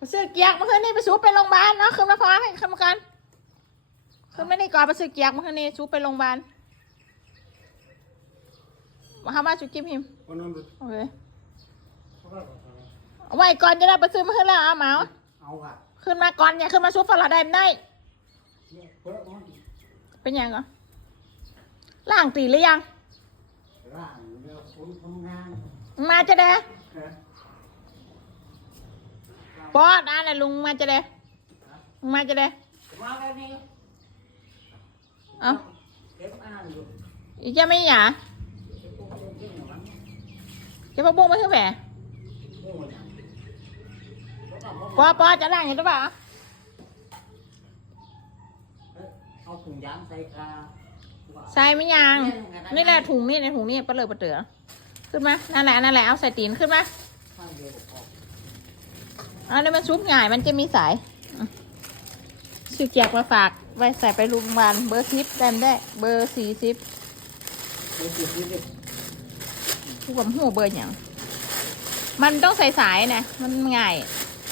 ไปซื้อเกียกมาคืนนี้ไปสูบไปโรงพยาบาลเนาะขึ้นมาพอให้ขึ้นมากันขึ้นไม่ได้ก่อนไปซื้อเกียกมาคืนนี้สูบไปโรงพยาบาลมา how much you give him 100. โอเค เอาไว้ก่อนจะได้ไปซื้อมาขึ้นแล้วเอาเหมา เอาอะขึ้นมาก่อนอย่าขึ้นมาสูบฟอร์ดได้ไม่ได้เนี่ยเปิดมันเป็นยังเหรอล่างตีหรือยังร่างเดี๋ยวคนทำงานมึงมาจะได้เออ ปอดอ่านเลยลุงมาจะได้มึงมาจะได้มาแล้วนี่เอ้าเก็บอ่านอยู่อีกจะไม่หยาเก็บพวกเรื่องที่หนูมันจะมาบุ้งมาเท่าไหร่โง่เนี่ยแล้วก็บอกปอปอจะล่างอยู่หรือเปล่าเอ้ยเอาถุงยางใส่กาใส่ไม่ยังนี่แหละถุงนี่ในถุงนี่ปลาเลยปลาเตือขึ้นมานั่นแหละนั่นแหละเอาใส่ตีนขึ้นมาข้างเดียวพอเอาเนี่ยวมันซุปง่ายมันจะมีสายอะซื้อแจกมาฝากไว้ใส่ไปโรงพยาบาลเบอร์สิบได้ไหมได้เบอร์สี่สิบเดี๋ยวจุดนี้ดิผู้ผมหูเบอร์อย่างมันต้องใส่สายนะมันง่าย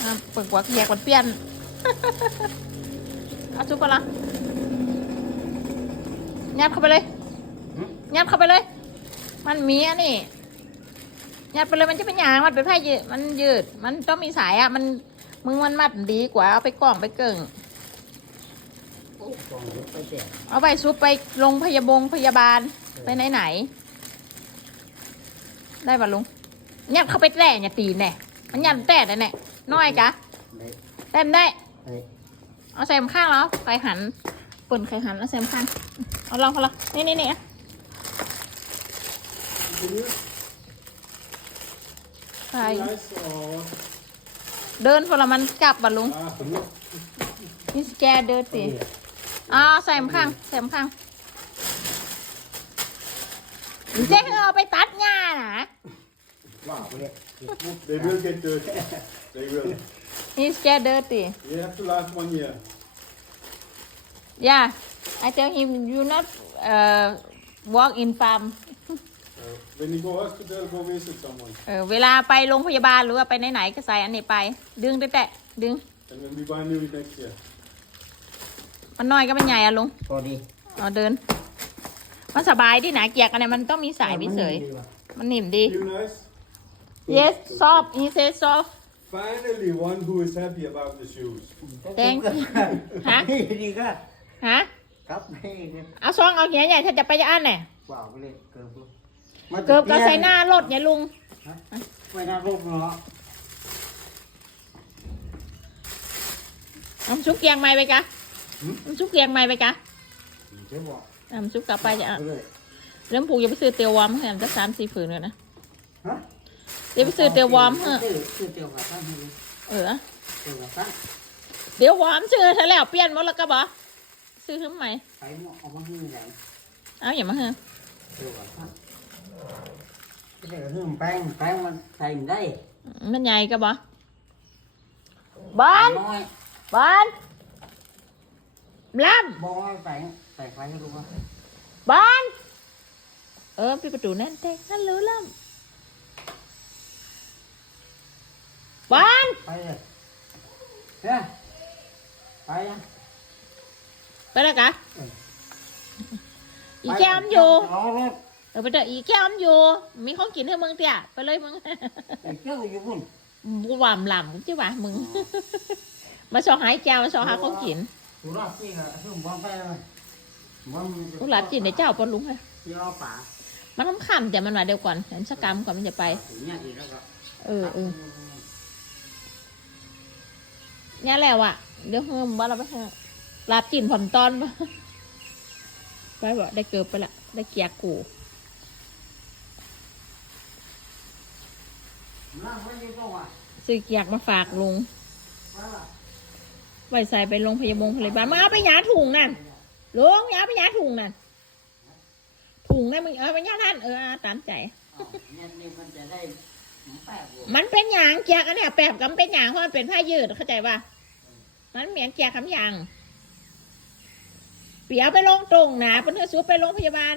อะเปิดกว่าแยกมันเปลี่ยนเอาซุปไปละยัดเข้าไปเลยหึยัดเข้าไปเลย มันมีอันนี่ ยัดไปเลยมันจะเป็นยางมันเป็นผ้ายืดมันยืด มันต้องมีสายอะ มันมึงมันมัดดีกว่าเอาไปกล่องไปเกิ่ง กล่องรถไปแจกเอาไปซุปไปโรงพยาบงพยาบาลไปไหนไหนๆได้ป่ะลุงยัดเข้าไปแต้เนี่ยตีนแน่มันยัดแต้ได้แน่น้อยกะเด็กเต็มได้เฮ้เอาใส่ข้างแล้วไข่หันปิ่นไข่หันเอาใส่ข้าง เอาลองเขาลองนี่นี่นี่ Nice. Oh. เดินพอละมันกลับป่ะลุง Ah, นี่สแกเดินตีอ๋อใส่ข้างใส่ข้างเจ๊เอาไปตัดหญ้านะ wow เนี่ย they will get dirty. They will. นี่สแกเดินตี You have to last one year. yeah I tell him you not uh walk in farm Uh, when you go hospital, go visit someone. เออเวลาไปโรงพยาบาลหรือว่าไปไหนๆก็ใส่อันนี้ไป ดึงแตะๆดึง And when we buy new next year. มันน้อยก็มันใหญ่อะลุงพอดีเอาเดิน มันสบายดีนะเกียกอันเนี้ยมันต้องมีสายพิเศษมันนิ่มดี You nice? yes soft he says soft Finally, one who is happy about the shoes. Thank you. ฮะ ดีก็ฮะ ครับให้เนี่ยเอาซองเอาเหียใหญ่ถ้าจะไปจะอันเนี่ยว้าวไปเลยเกิบ ลูกเกือบก็ใส่หน้ารถเนี่ยลุงไว้หน้ารูปเนาะเอาชุกเกียงใหม่ไปกะเอาชุกเกียงใหม่ไปกะเดี๋ยวบอกเอาชุกกลับไปจะอะไปเลยเริ่มผูกอย่าไปซื้อเตียววอร์มเพื่อนจะสามสี่ผืนเลยนะฮะเดี๋ยวไปซื้อเตียววอร์มเฮ้อะซื้อซื้อเตียวกับท่านให้ดูเออเตียวกับท่านเดี๋ยววอร์มซื้อเธอแล้วเปลี่ยนหมดแล้วก็บอซื้อขึ้นใหม่ใส่หม้อเอามาให้ไหนเอาอย่ามาเฮ้อะ เตียวกับท่านไม่ใช่เรื่องแป้งแป้งมันใส่ไม่ได้มันใหญ่ก็บอบอลน้อยบอลล่ บอยใส่ใส่ไฟให้ดูว่าำบอลเออปิดประตูนั่นเต้นั่นรู้ล่ำบอลไปเลยเนี่ยไปยังไปแล้วกะอีแก้มอยู่รอรถเออไปเถอะอีแก้มอยู่ มีของกินให้มึงเตี้ยไปเลยมึง ไอ้เจ้าอยู่บุ่นกูหวามหล่ำจิวะมึง มาชอหายแจวมาชอหาของกินสุราษฎร์นี่ก็เพิ่งบอลไปเลยบอลลูกหลานกินในเจ้าปนลุงเลยยอป่ามันน้ำคำแต่มันว่าเดี๋ยวก่อนเห็นสกรรมก่อนมันจะไป ถึงเนี่ยอีกแล้วก็เออเออเนี่ยแหละว่ะเดี๋ยวเฮิมว่าเราไปเถอะลาบจินผมตอนบ่ไปบอกได้เกิบไปละได้เกียร์กู นั่งไว้อยี่ตรงอะ ซื้อเกียร์มาฝากลุงไปละไว้ใส่ไปโรงพยาบาลพยาบาลมาเอาไปหยาถุงนั่นลุงอย่าเอาไปหยาถุงนั่นถุงนั่นมึงเอาไปหยาท่านเออเอาตามใจอ้าวเนี่ยนี่มันจะได้หนังแปลกอยู่มันเป็นหยางเกียกอันเนี้ยแปบกับเป็นหยางเพราะมันเป็นผ้ายืดเข้าใจป่ะมันเหมือนเกียกคำหยางเปียไปลงตรงนะเป็นเธอซูไปโรงพยาบาล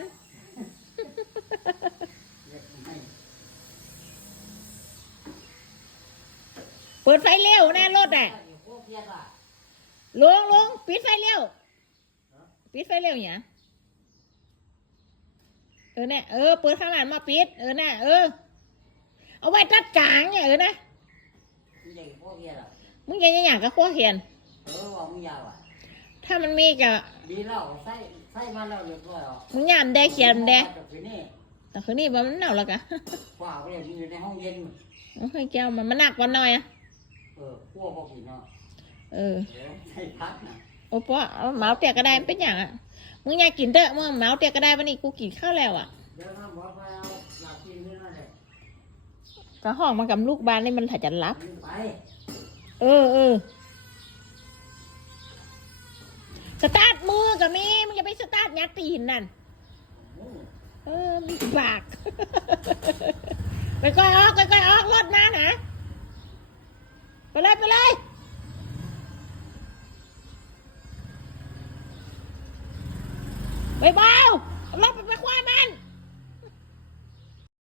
เนี่ยไม่เปิดไฟเร็วนะรถอะพวกเพียรอะลงลงปิดไฟเร็วปิดไฟเร็วเนี่ยเออเนี่ยเออเปิดข้างหลังมาปิด เออน่ะเออ เอาไว้ตัดกลางเนี่ยเออนะมึงใหญ่พวกเพียรอะมึงอยังอย่างกับขั้วเขียนเออว่ามึงยาวอะถ้ามันมีกับดีแล้วใส่ใส่มาแล้วเรียบร้อยอะมึงยามได้เขียนได้จากที่นี่แต่คืนนี้มันหนาวแล้วกะกว่าไปเลยมึงอยู่ในห้องเย็นโอ้ยแก้วมันมันหนักกว่าหน่อยอะเออพวกพวกกินเนาะเออเดี๋ยวใส่พักนะโอ้ปะเอาเมาเตียก็ได้มันเป็นอย่างอะมึงอยากกินเด้อมึงเมาเตียก็ได้วันนี้กูกินข้าวแล้วอะเดี๋ยวน้ำบอกไปเอาอยากกินนี่นั่นเลยก็ห้องมากับลูกบ้านนี่มันถ้าจะรับมึงไปเออเออสตาร์ทมือกับมีมึงอย่าไปสตาร์ทยัดตีนนั่นมึงเออมีปาก ไปก่อยออกไปก่อยออกรถมานะ ไปเลยไปเลยไปเบา